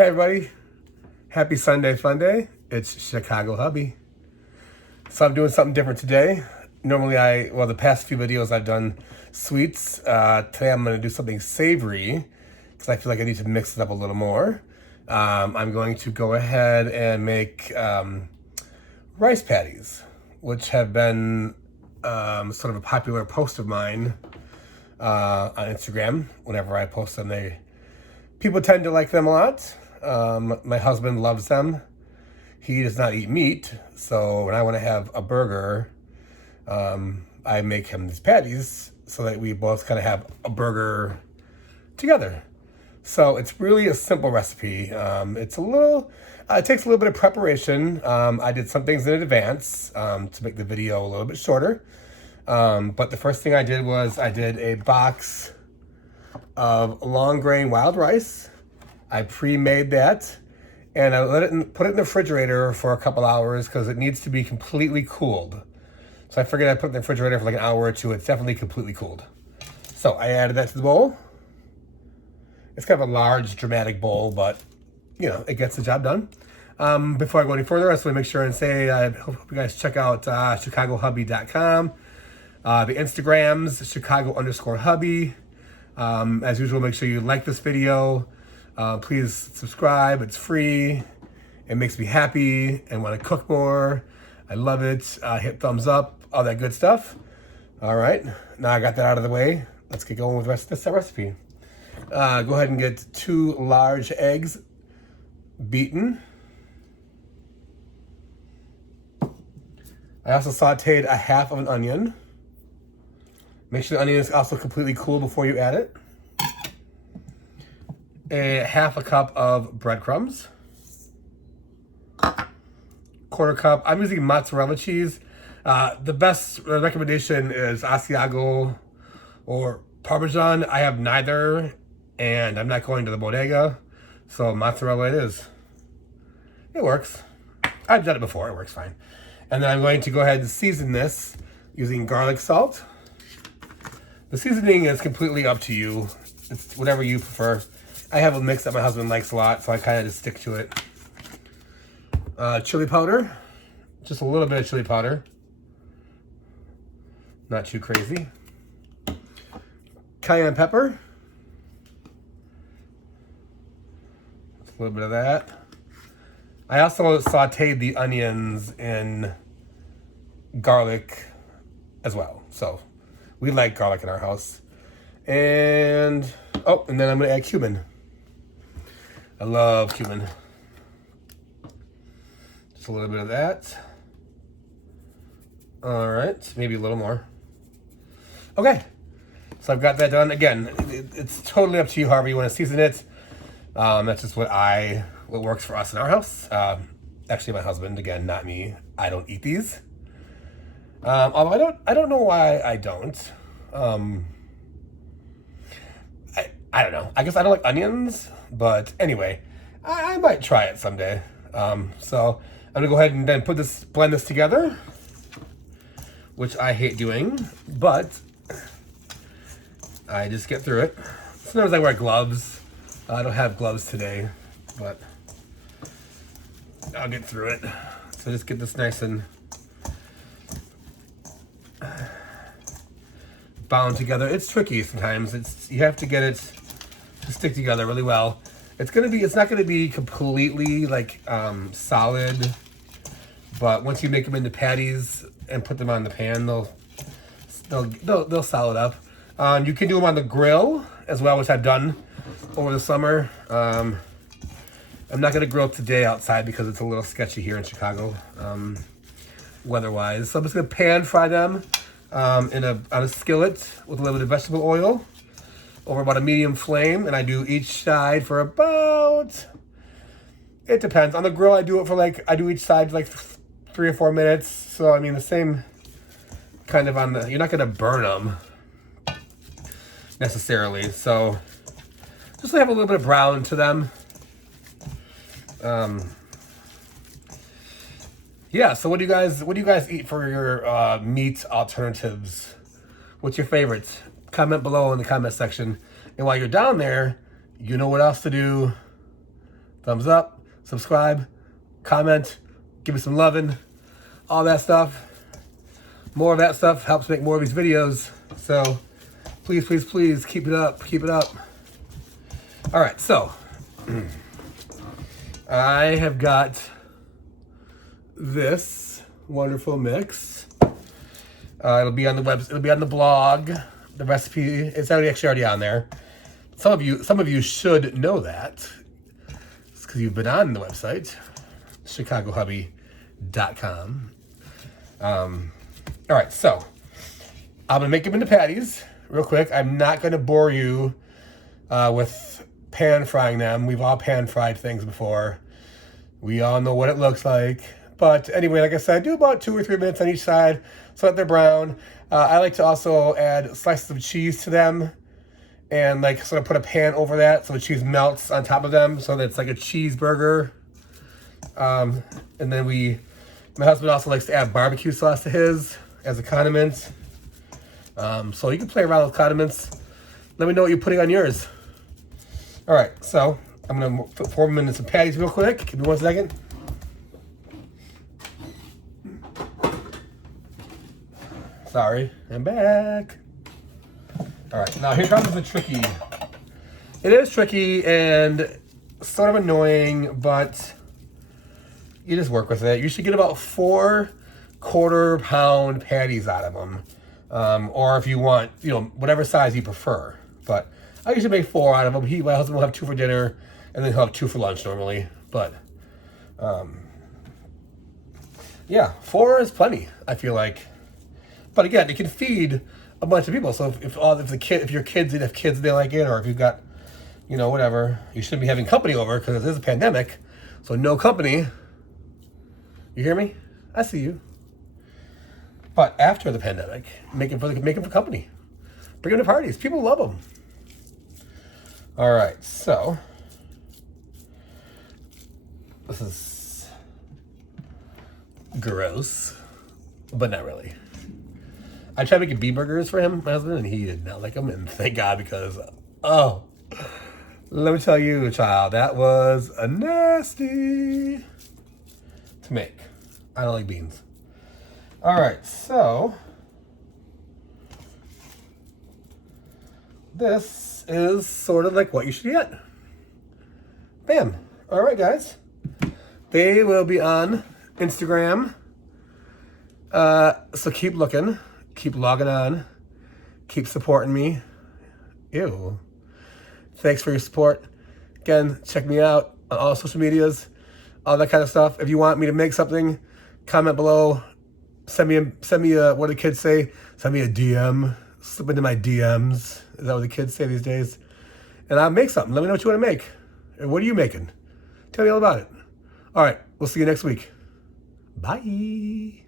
Hey everybody, happy Sunday fun day. It's Chicago Hubby. So I'm doing something different today. Normally the past few videos I've done sweets. Today I'm going to do something savory because I feel like I need to mix it up a little more. I'm going to go ahead and make rice patties, which have been sort of a popular post of mine on Instagram. Whenever I post them, people tend to like them a lot. My husband loves them. He does not eat meat, so when I want to have a burger, I make him these patties so that we both kind of have a burger together. So it's really a simple recipe. It takes a little bit of preparation. I did some things in advance to make the video a little bit shorter. But the first thing I did was I did a box of long grain wild rice. I pre-made that, and I put it in the refrigerator for a couple hours because it needs to be completely cooled. So I figured I'd put it in the refrigerator for like an hour or two. It's definitely completely cooled. So I added that to the bowl. It's kind of a large, dramatic bowl, but you know, it gets the job done. Before I go any further, I just want to make sure and say I hope you guys check out ChicagoHubby.com. The Instagrams, Chicago_Hubby. As usual, make sure you like this video. Please subscribe. It's free. It makes me happy and want to cook more. I love it. Hit thumbs up, all that good stuff. All right, now I got that out of the way. Let's get going with the rest of this recipe. Go ahead and get 2 large eggs beaten. I also sauteed a half of an onion. Make sure the onion is also completely cool before you add it. A half a cup of breadcrumbs. 1/4 cup. I'm using mozzarella cheese. The best recommendation is Asiago or Parmesan. I have neither, and I'm not going to the bodega, so mozzarella it is. It works. I've done it before. It works fine. And then I'm going to go ahead and season this using garlic salt. The seasoning is completely up to you. It's whatever you prefer. I have a mix that my husband likes a lot, so I kind of just stick to it. Chili powder. Just a little bit of chili powder. Not too crazy. Cayenne pepper. Just a little bit of that. I also sauteed the onions in garlic as well. So we like garlic in our house. And then I'm gonna add cumin. I love cumin. Just a little bit of that. All right, maybe a little more. Okay, so I've got that done. Again, it's totally up to you however you want to season it. That's just what works for us in our house. Actually, my husband, again, not me. I don't eat these. Although I don't know why I don't. I don't know. I guess I don't like onions, but anyway, I might try it someday. So I'm gonna go ahead and then blend this together, which I hate doing, but I just get through it. Sometimes I wear gloves. I don't have gloves today, but I'll get through it. So just get this nice and bound together. It's tricky sometimes. You have to get it to stick together really well. It's not gonna be completely like solid, but once you make them into patties and put them on the pan, they'll solid up. You can do them on the grill as well, which I've done over the summer. I'm not gonna grill today outside because it's a little sketchy here in Chicago, weather-wise. So I'm just gonna pan fry them on a skillet with a little bit of vegetable oil over about a medium flame, and I do each side for about, it depends. On the grill, I do each side like 3 or 4 minutes. So, I mean, the same kind of you're not gonna burn them necessarily. So, just have a little bit of brown to them. Yeah, so what do you guys eat for your meat alternatives? What's your favorites? Comment below in the comment section. And while you're down there, you know what else to do. thumbs up, subscribe, comment, give me some loving, all that stuff. More of that stuff helps make more of these videos. So please, please, please keep it up. Keep it up. All right, so I have got this wonderful mix. It'll be on the web. It'll be on the blog. The recipe is already on there. Some of you should know that. It's because you've been on the website, chicagohubby.com. All right, so I'm gonna make them into patties real quick. I'm not gonna bore you with pan frying them. We've all pan fried things before. We all know what it looks like. But anyway, like I said, do about 2 or 3 minutes on each side so that they're brown. I like to also add slices of cheese to them and like sort of put a pan over that so the cheese melts on top of them so that it's like a cheeseburger. And then my husband also likes to add barbecue sauce to his as a condiment. So you can play around with condiments. Let me know what you're putting on yours. All right, so I'm gonna form them into some patties real quick. Give me 1 second. Sorry, I'm back. All right, now here comes the tricky. It is tricky and sort of annoying, but you just work with it. You should get about 4 quarter-pound patties out of them. Or if you want, whatever size you prefer. But I usually make 4 out of them. My husband will have 2 for dinner, and then he'll have 2 for lunch normally. But, yeah, 4 is plenty, I feel like. But again, it can feed a bunch of people. So if your kids have kids they like it, or if you've got, whatever, you shouldn't be having company over because it is a pandemic. So no company. You hear me? I see you. But after the pandemic, make them for company. Bring them to parties. People love them. All right, so this is gross, but not really. I tried making beef burgers for him, my husband, and he did not like them, and thank God, because, let me tell you, child, that was a nasty to make. I don't like beans. All right, so this is sort of like what you should get. Bam. All right, guys. They will be on Instagram. So keep looking. Keep logging on. Keep supporting me. Ew. Thanks for your support. Again, check me out on all social medias, all that kind of stuff. If you want me to make something, comment below. Send me a what do the kids say? Send me a DM. Slip into my DMs. Is that what the kids say these days? And I'll make something. Let me know what you want to make. What are you making? Tell me all about it. All right. We'll see you next week. Bye.